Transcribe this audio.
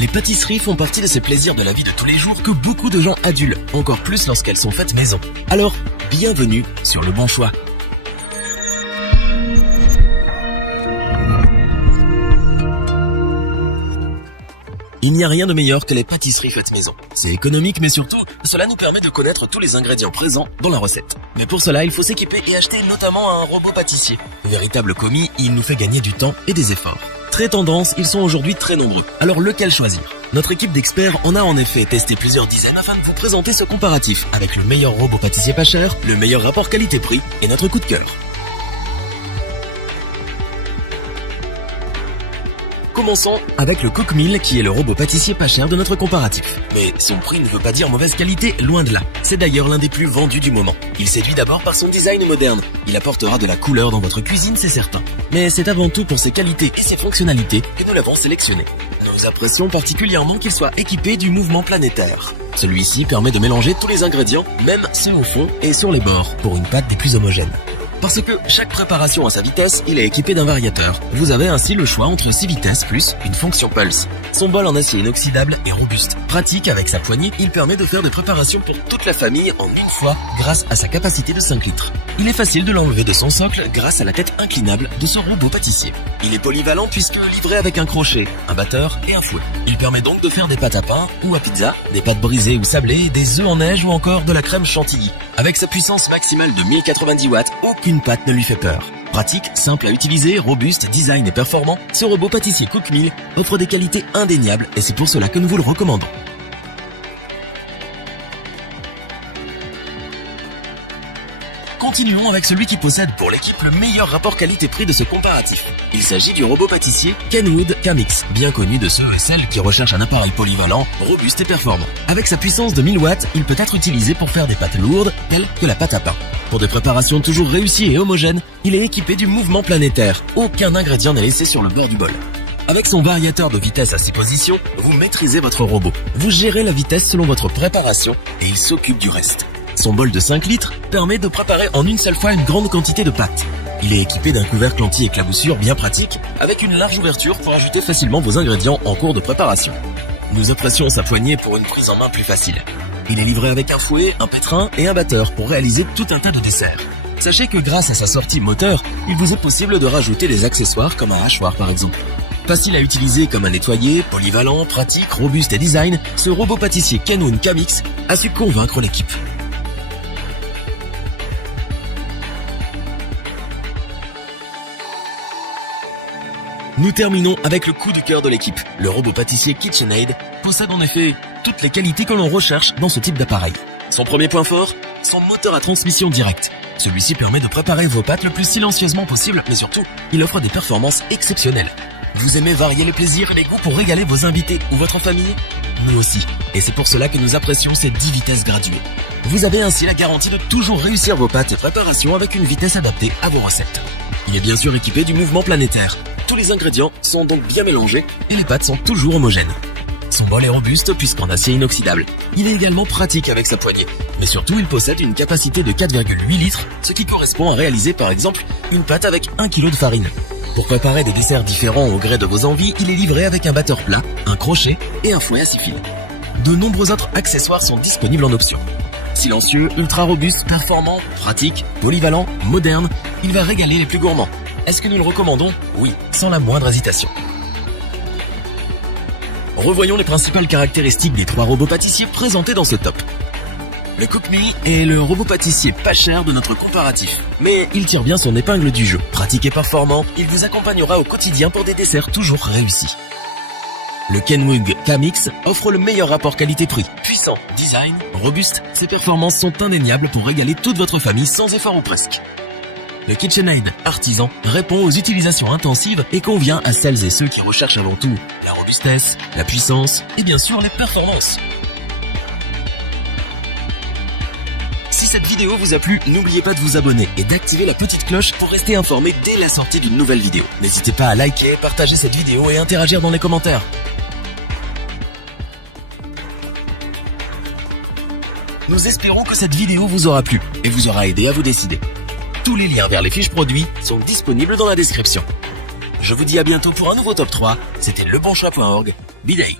Les pâtisseries font partie de ces plaisirs de la vie de tous les jours que beaucoup de gens adulent, encore plus lorsqu'elles sont faites maison. Alors, bienvenue sur Le Bon Choix. Il n'y a rien de meilleur que les pâtisseries faites maison. C'est économique, mais surtout, cela nous permet de connaître tous les ingrédients présents dans la recette. Mais pour cela, il faut s'équiper et acheter notamment un robot pâtissier. Véritable commis, il nous fait gagner du temps et des efforts. Très tendance, ils sont aujourd'hui très nombreux. Alors lequel choisir? Notre équipe d'experts en a en effet testé plusieurs dizaines afin de vous présenter ce comparatif avec le meilleur robot pâtissier pas cher, le meilleur rapport qualité-prix et notre coup de cœur. Commençons avec le Cookmill qui est le robot pâtissier pas cher de notre comparatif. Mais son prix ne veut pas dire mauvaise qualité, loin de là. C'est d'ailleurs l'un des plus vendus du moment. Il séduit d'abord par son design moderne. Il apportera de la couleur dans votre cuisine, c'est certain. Mais c'est avant tout pour ses qualités et ses fonctionnalités que nous l'avons sélectionné. Nous apprécions particulièrement qu'il soit équipé du mouvement planétaire. Celui-ci permet de mélanger tous les ingrédients, même ceux au fond et sur les bords, pour une pâte des plus homogènes. Parce que chaque préparation a sa vitesse, il est équipé d'un variateur. Vous avez ainsi le choix entre 6 vitesses plus une fonction pulse. Son bol en acier inoxydable est robuste. Pratique avec sa poignée, il permet de faire des préparations pour toute la famille en une fois grâce à sa capacité de 5 litres. Il est facile de l'enlever de son socle grâce à la tête inclinable de ce robot pâtissier. Il est polyvalent puisque livré avec un crochet, un batteur et un fouet. Il permet donc de faire des pâtes à pain ou à pizza, des pâtes brisées ou sablées, des œufs en neige ou encore de la crème chantilly. Avec sa puissance maximale de 1090 watts, aucune pâte ne lui fait peur. Pratique, simple à utiliser, robuste, design et performant, ce robot pâtissier Cookmill offre des qualités indéniables et c'est pour cela que nous vous le recommandons. Continuons avec celui qui possède pour l'équipe le meilleur rapport qualité-prix de ce comparatif. Il s'agit du robot pâtissier Kenwood Kamix, bien connu de ceux et celles qui recherchent un appareil polyvalent, robuste et performant. Avec sa puissance de 1000 watts, il peut être utilisé pour faire des pâtes lourdes, telles que la pâte à pain. Pour des préparations toujours réussies et homogènes, il est équipé du mouvement planétaire. Aucun ingrédient n'est laissé sur le bord du bol. Avec son variateur de vitesse à 6 positions, vous maîtrisez votre robot. Vous gérez la vitesse selon votre préparation et il s'occupe du reste. Son bol de 5 litres permet de préparer en une seule fois une grande quantité de pâtes. Il est équipé d'un couvercle anti-éclaboussure bien pratique, avec une large ouverture pour ajouter facilement vos ingrédients en cours de préparation. Nous apprécions sa poignée pour une prise en main plus facile. Il est livré avec un fouet, un pétrin et un batteur pour réaliser tout un tas de desserts. Sachez que grâce à sa sortie moteur, il vous est possible de rajouter des accessoires comme un hachoir par exemple. Facile à utiliser comme un nettoyer, polyvalent, pratique, robuste et design, ce robot pâtissier Kenwood Kamix a su convaincre l'équipe. Nous terminons avec le coup de cœur de l'équipe. Le robot pâtissier KitchenAid possède en effet toutes les qualités que l'on recherche dans ce type d'appareil. Son premier point fort, son moteur à transmission directe. Celui-ci permet de préparer vos pâtes le plus silencieusement possible, mais surtout, il offre des performances exceptionnelles. Vous aimez varier les plaisirs et les goûts pour régaler vos invités ou votre famille? Nous aussi. Et c'est pour cela que nous apprécions ces 10 vitesses graduées. Vous avez ainsi la garantie de toujours réussir vos pâtes et préparations avec une vitesse adaptée à vos recettes. Il est bien sûr équipé du mouvement planétaire. Tous les ingrédients sont donc bien mélangés et les pâtes sont toujours homogènes. Son bol est robuste puisqu'en acier inoxydable. Il est également pratique avec sa poignée. Mais surtout, il possède une capacité de 4,8 litres, ce qui correspond à réaliser par exemple une pâte avec 1 kg de farine. Pour préparer des desserts différents au gré de vos envies, il est livré avec un batteur plat, un crochet et un fouet à 6 fils. De nombreux autres accessoires sont disponibles en option. Silencieux, ultra robuste, performant, pratique, polyvalent, moderne, il va régaler les plus gourmands. Est-ce que nous le recommandons? Oui, sans la moindre hésitation. Revoyons les principales caractéristiques des 3 robots pâtissiers présentés dans ce top. Le Cookmill est le robot pâtissier pas cher de notre comparatif. Mais il tire bien son épingle du jeu. Pratique et performant, il vous accompagnera au quotidien pour des desserts toujours réussis. Le Kenwood Kamix offre le meilleur rapport qualité-prix. Puissant, design, robuste, ses performances sont indéniables pour régaler toute votre famille sans effort ou presque. Le KitchenAid artisan répond aux utilisations intensives et convient à celles et ceux qui recherchent avant tout la robustesse, la puissance et bien sûr les performances. Si cette vidéo vous a plu, n'oubliez pas de vous abonner et d'activer la petite cloche pour rester informé dès la sortie d'une nouvelle vidéo. N'hésitez pas à liker, partager cette vidéo et interagir dans les commentaires. Nous espérons que cette vidéo vous aura plu et vous aura aidé à vous décider. Tous les liens vers les fiches produits sont disponibles dans la description. Je vous dis à bientôt pour un nouveau top 3. C'était lebonchoix.org. Bye.